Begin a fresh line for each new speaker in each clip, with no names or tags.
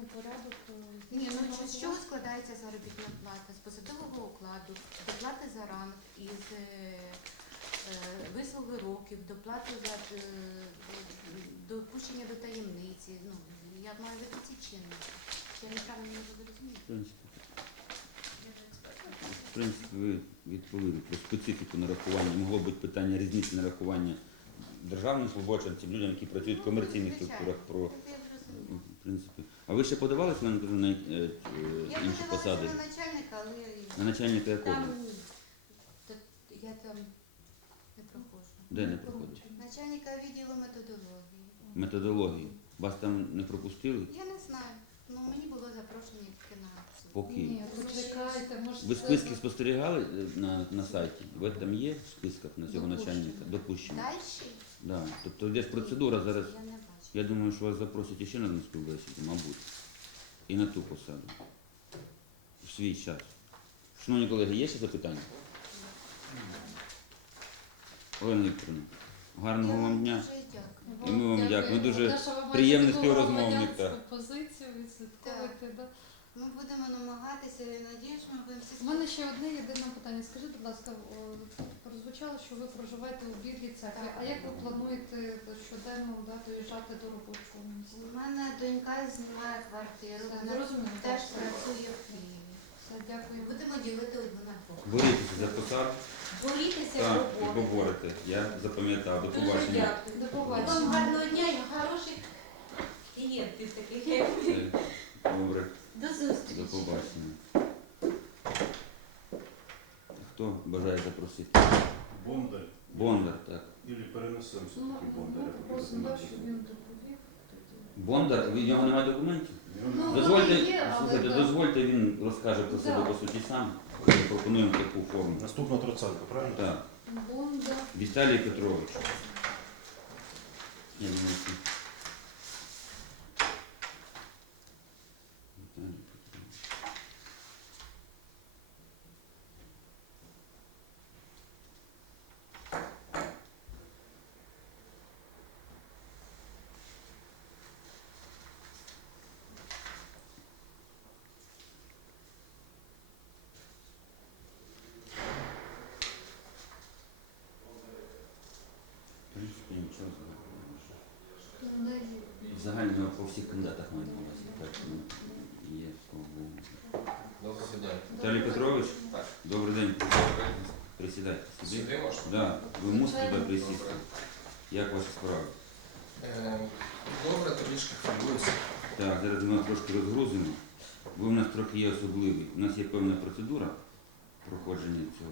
встановлений порядок.
Ні, ну з чого складається заробітна плата? З посадового окладу, доплати за ранг, із вислуги років, доплати за допущення до таємниці. Ну, я маю види ці чинники. Я неправильно не зрозуміла.
В принципі, ви відповіли про специфіку нарахування. Могло бути питання різниці нарахування державним службовцям, людям, які працюють в комерційних структурах. В принципі. А ви ще подавалися на інші посади?
Я подавалася на начальника, але...
На начальника якого?
Я там не проходжу.
Де не проходить?
Начальника відділу методології.
Методології. Вас там не пропустили?
Я не знаю. Ну, мені було запрошення тільки на суд.
Поки.
Ні, почекайте, може...
Ви списки спостерігали на сайті? Ви там є в списках на цього начальника? Допущено.
Дальше?
Да. Тобто йде ж процедура зараз.
Я не бачу.
Я думаю, що вас запросять ще на одну співбесіду, мабуть. І на ту посаду. В свій час. Шановні колеги, є ще запитання? Олена Вікторівна, гарного вам дня.
Дуже дякую.
І ми вам дякуємо. Дуже
Те, що ви маєте
приємний
таку
співрозмовник,
громадянську позицію відслідковувати. Да?
Ми будемо намагатися, я надію, що ми будемо всі...
У мене ще одне єдине питання. Скажіть, будь ласка, прозвучало, що ви проживаєте у Білій Церкві. А як ви плануєте щоденно доїжджати до робочого місця?
У мене донька знімає квартиру,
Все,
вона
зрозуміло.
теж працює в Києві.
Все, дякую.
Будемо ділити одну на двох.
Борітеся за посад.
Борітеся,
Так, і
роботи.
поборете. Я запам'ятав. До
Дуже
побачення.
дякую.
До
Вам
побачення.
гарного дня і хороших клієнтів таких, як ви.
Добре.
До зустрічі.
До побачення. Хто бажає запросити?
Бондар.
Бондар, так.
Или перенесемо
Ну,
все-таки
ми
Бондаря.
попросимо, да, щоб він доповів.
Бондар, в нього немає документів?
Ну,
Дозвольте,
воно є, але
слухайте,
так.
дозвольте, він розкаже про себе
Так.
по суті сам. Ми пропонуємо таку форму.
Наступна тридцятка, правильно?
Так.
Бонда.
Віталій Петрович. Я думаю, що... Віталій Петрович. В принципі, нічого зробити. Загально по всіх кандидатах маю на увазі. Так, ну, є кого.
Доброго дня.
Віталій Петрович,
Так.
добрий день. Присідайте сюди.
Сюди можна?
Да, ви мусите туди присісти. Як ваші справи?
Добре, трішки хвилююся.
Так, зараз ми вас трошки розгрузимо. Ви в нас трохи є особливі. У нас є певна процедура проходження цього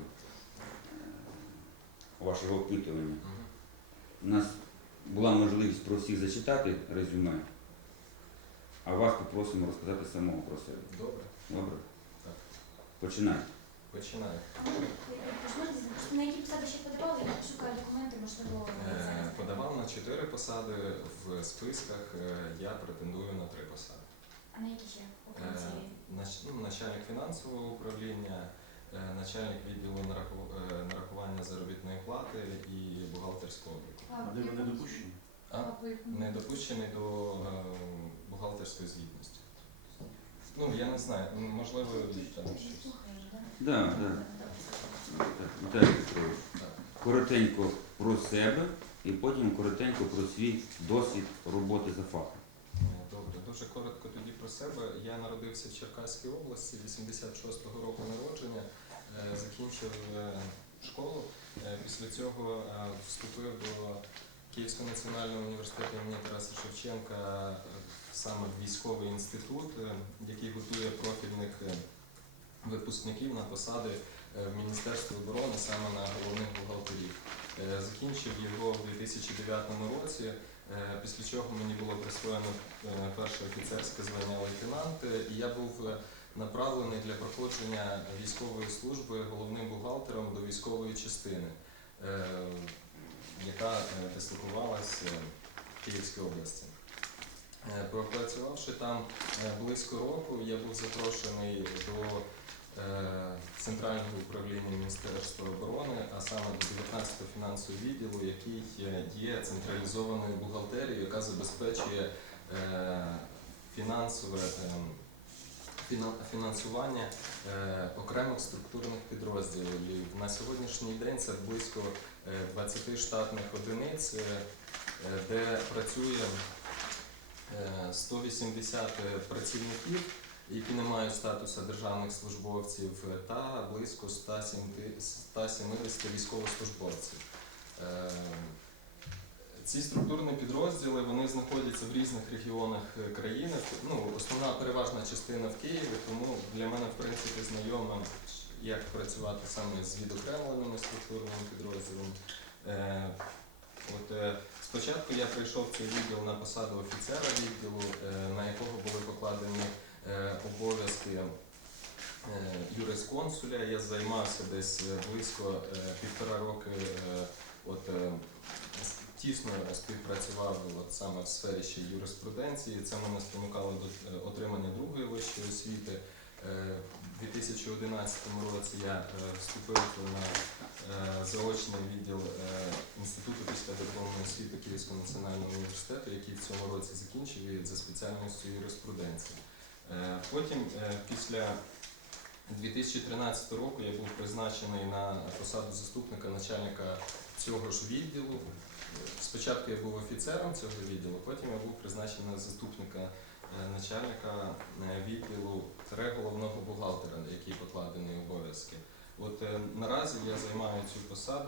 вашого опитування. У нас була можливість про всіх зачитати резюме, а вас попросимо розказати самого про себе.
Добре,
Добре?
Так.
Починайте.
починаю.
На які посади ще подавали, я шукаю документи, можливо,
Подавав на 4 посади в списках, я претендую на 3 посади.
А на які ще? Окрім цієї?
Начальник фінансового управління, начальник відділу нарахування заробітної плати і бухгалтерського обліку.
А де вони допущені?
Не допущений до бухгалтерської звітності. Ну, я не знаю, можливо, там щось.
Слухаєш, так?
Так, так. Так, Віталій Петрович,
Так.
коротенько про себе і потім коротенько про свій досвід роботи за фахом.
Добре, дуже коротко тоді про себе. Я народився в Черкаській області, 86-го року народження, закінчив школу. Після цього вступив до Київського національного університету імені Тараса Шевченка саме в військовий інститут, який готує профільних випускників на посади в Міністерстві оборони, саме на головних бухгалтерів. Закінчив його в 2009 році, після чого мені було присвоєно перше офіцерське звання лейтенант, і я був направлений для проходження військової служби головним бухгалтером до військової частини, яка дислокувалася в Київській області. Пропрацювавши там близько року, я був запрошений до Центрального управління Міністерства оборони, а саме до 19-го фінансового відділу, який є централізованою бухгалтерією, яка забезпечує фінансове фінансування окремих структурних підрозділів. На сьогоднішній день це близько 20 штатних одиниць, де працює 180 працівників, які не мають статусу державних службовців, та близько 170 військовослужбовців. Ці структурні підрозділи вони знаходяться в різних регіонах країни. Основна переважна частина в Києві, тому для мене в принципі знайомо, як працювати саме з відокремленими структурними підрозділами. Спочатку я прийшов в цей відділ на посаду офіцера відділу, на якого були покладені обов'язки юрисконсуля. Я займався десь близько 1,5 роки, тісно співпрацював саме в сфері ще юриспруденції. Це мене спонукало до отримання другої вищої освіти. У 2011 році я вступив на заочний відділ Інституту післядипломної освіти Київського національного університету, який в цьому році закінчив і за спеціальністю юриспруденції. Потім, після 2013 року, я був призначений на посаду заступника начальника цього ж відділу. Спочатку я був офіцером цього відділу, потім я був призначений на заступника начальника відділу головного бухгалтера, який покладений обов'язки. Наразі я займаю цю посаду.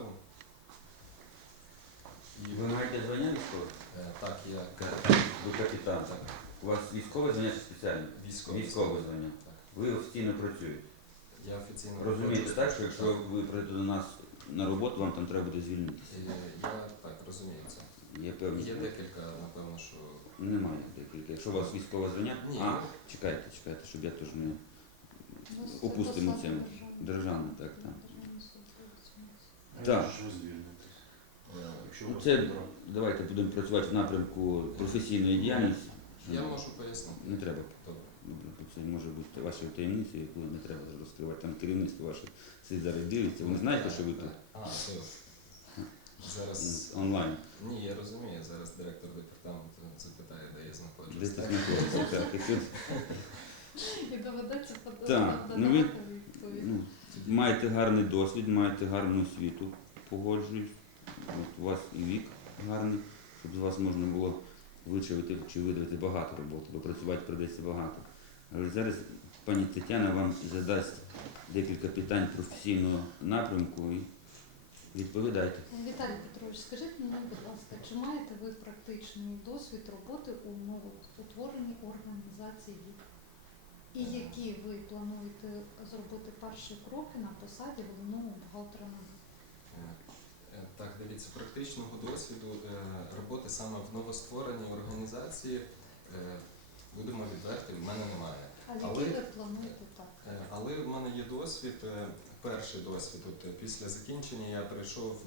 Ви маєте звання військове?
Так, я
Ви капітан.
так,
У вас військове звання чи спеціальне?
військовий.
Військове звання.
Так.
Ви офіційно працюєте.
Я офіційно
Розумієте,
роблю.
так, що якщо ви прийдете до нас на роботу, вам там треба буде звільнитися.
Я так розумію це.
Є певні.
Є декілька, напевно, що...
Немає декілька. Якщо у вас військове звання,
Ні.
чекайте, щоб я теж не
У вас це
опустимо
посада
цим.
державна.
Державне, так, так.
Державний службовець у нас.
Так.
Що ви звільнитесь?
е,
Якщо у
Ну,
вас
це
контракт.
давайте будемо працювати в напрямку професійної діяльності.
Я можу пояснити.
Не треба.
Добре.
Це може бути вашою таємницею, яку не треба розкривати. Там керівництво ваше сидить зараз дивиться. Вони знаєте, що ви тут
Добре. Зараз...
онлайн.
Ні, я розумію. Зараз директор департаменту запитає, де я
Десь
знаходжусь.
так знаходиться. Так, якщо,
І доведеться
Так, ну,
подавати відповідь.
ну, маєте гарний досвід, маєте гарну освіту, погоджуюсь. От у вас і вік гарний, щоб з вас можна було вичавити чи видавити багато роботи, бо працювати прийдеться багато. Але зараз пані Тетяна вам задасть декілька питань професійного напрямку і відповідайте.
Віталій Петрович, скажіть мені, будь ласка, чи маєте ви практичний досвід роботи у новоутвореній організації ВІК? І які ви плануєте зробити перші кроки на посаді головного бухгалтера на ВІК?
Так, дивіться, практичного досвіду роботи саме в новоствореній організації, будемо відверті, в мене немає.
А які
Але-
ви плануєте так?
Але в мене є досвід, перший досвід. Після закінчення я прийшов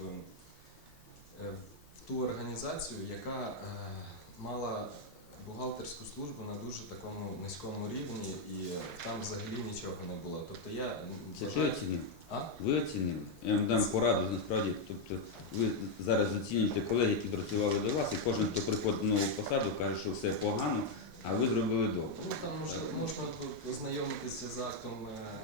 в ту організацію, яка мала бухгалтерську службу на дуже такому низькому рівні, і там взагалі нічого не було. Тобто я
Це ви
вважаю-
оцінили?
А?
Ви оцінили? Я вам дам пораду, насправді. Тобто ви зараз оцінюєте колег, які працювали до вас, і кожен, хто приходить на нову посаду, каже, що все погано, а ви зробили добре.
Ну, там можна познайомитися з актом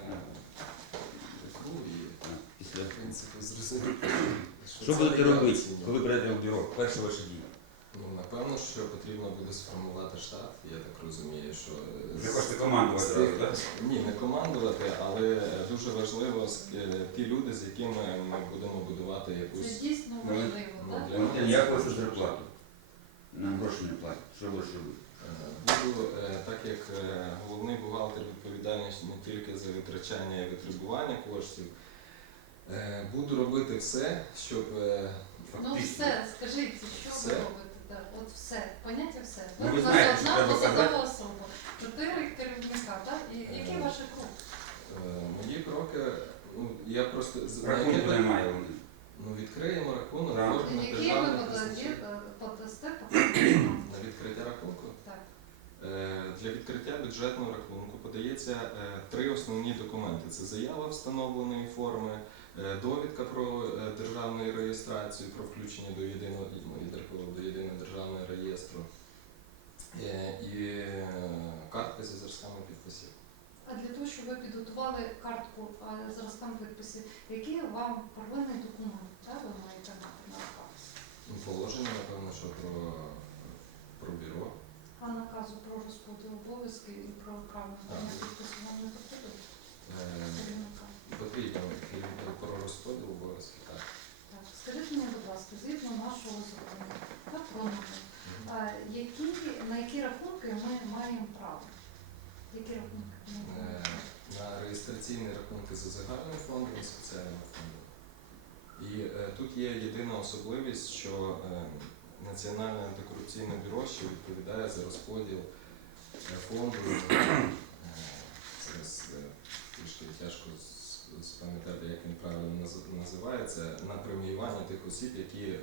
КРУ і,
Так, після...
в принципі, зрозуміти,
Що
це
будете
не я
робити,
оцінюю.
коли прийдете в бюро? Перше ваше дії.
Ну, напевно, що потрібно буде сформувати штат, я так розумію, що...
Ви хочете командувати одразу, так?
Ні, не командувати, але дуже важливо ті люди, з якими ми будемо будувати
Це
якусь...
дійсно
Ну,
важливо,
ну,
так?
для
Валентин, я хочу зарплату. Нам гроші не платять. Що будеш робити?
Буду, так як головний бухгалтер відповідальний не тільки за витрачання і витребування коштів, буду робити все, щоб...
Ну все, скажіть, що
Все?
ви робите? Так, от все, поняття все.
Ну, ви
У нас
знаєте, що
одна
треба
посадова
казати.
особа, 4 керівника, так? І які ваші кроки?
Мої кроки, ну, я просто...
Рахунку немає вони.
Ну, відкриємо рахунок,
Так.
кожен
Які ви
державний
подасте
на відкриття рахунку.
Так.
Для відкриття бюджетного рахунку подається 3 основні документи. Це заява встановленої форми, довідка про державну реєстрацію, про включення до єдиного державного реєстру і картки зі зразками підписів.
А для того, щоб ви підготували картку зразкам підписів, який вам первинний документ, так, ви маєте мати на руках?
Ну, положення, напевно, що про бюро.
А наказу про розподіл обов'язків і про право надання підпису вам не потрібно?
Потрібно про розподіл обов'язків, так.
Так, скажіть мені, будь ласка, згідно нашого закону, так, про нагляд, на які рахунки ми маємо право? Які рахунки? ми маємо право?
На реєстраційні рахунки за загальним фондом і спеціальним фондом. І тут є єдина особливість, що Національне антикорупційне бюро ще відповідає за розподіл фонду. Зараз трішки тяжко спам'ятати, як він правильно називається, на преміювання тих осіб, які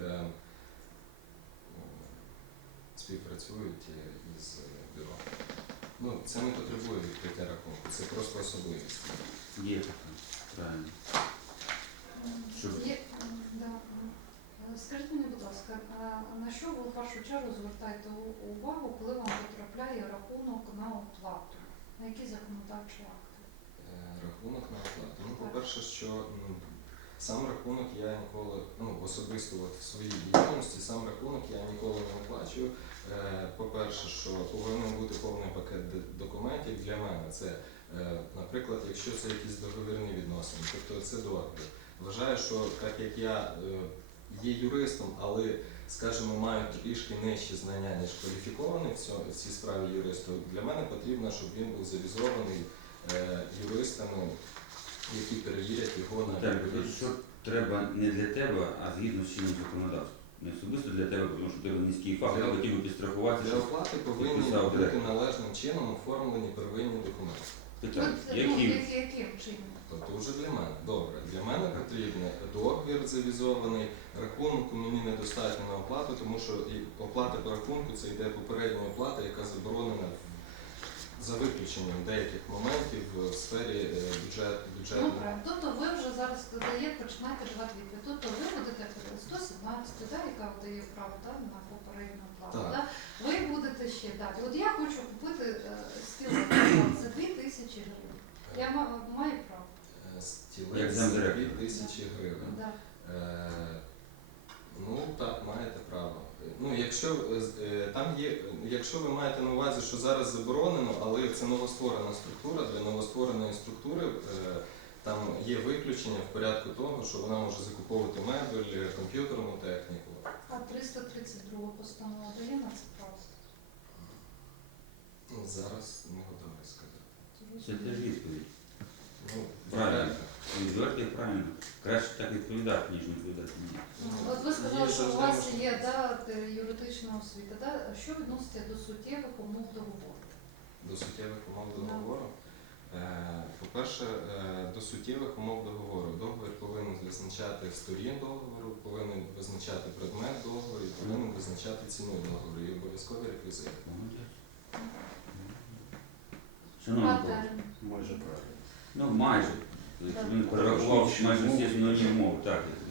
співпрацюють із бюро. Ну, це не потребує відкриття рахунку, це просто особливість.
Є така, правильно. Щоб-
Да. Скажіть мені, будь ласка, на що ви в першу чергу звертаєте увагу, коли вам потрапляє рахунок на оплату? На які законодавчі акти?
Рахунок на оплату. Ну,
Так.
по-перше, що сам рахунок я ніколи, особисто от в своїй діяльності, сам рахунок я ніколи не оплачую. По-перше, що повинен бути повний пакет документів для мене. Це, наприклад, якщо це якісь договірні відносини, тобто це договір. Вважаю, що так як я є юристом, але, скажімо, маю трішки нижчі знання, ніж кваліфікований в цій справі юристу, для мене потрібно, щоб він був завізований юристами, які перевірять його на
Так,
відповідність.
що треба не для тебе, а згідно з чинним законодавством. Не особисто для тебе, тому що ти низький фах, я хотів би підстрахуватися.
Для оплати повинні
підписав
бути
директор.
належним чином оформлені первинні документи.
Питання,
Яким
які
чином?
Тобто вже для мене. Добре. Для мене потрібен договір завізований, рахунку мені недостатньо на оплату, тому що і оплата по рахунку це йде попередня оплата, яка заборонена за виключенням деяких моментів в сфері бюджету.
Ну, правильно. Тобто ви вже зараз починаєте давати відповідь. Тобто ви будете 117, да, яка дає право, да, на попередню оплату.
Так.
Да? Ви будете ще дати. От я хочу купити стіл за 2000 гривень. Я маю право.
Як
Стілець
замдиректора.
2000 гривень.
Да.
Ну так, маєте право. Ну, якщо ви маєте на увазі, що зараз заборонено, але це новостворена структура, для новоствореної структури там є виключення в порядку того, що вона може закуповувати мебель, комп'ютерну техніку.
А 332 постанова дає на це право?
Ну, зараз не готовий сказати.
це теж відповідь.
Ну,
Правильно. Відверті правильно. Краще так відповідати, ніж не відповідати. Ні.
От ви сказали,
Є
що у
завжди
вас
можливість.
є юридична освіта. Да? Що відноситься до суттєвих умов договору?
До суттєвих умов договору. По-перше, до суттєвих умов договору. Договір повинен визначати сторін договору, повинен визначати предмет договору і повинен визначати ціну договору і обов'язкові реквізити.
Молодець.
А
Шановні колеги,
термін?
Майже правильно.
ну майже. Він перерахував майже всі основні умови. Так,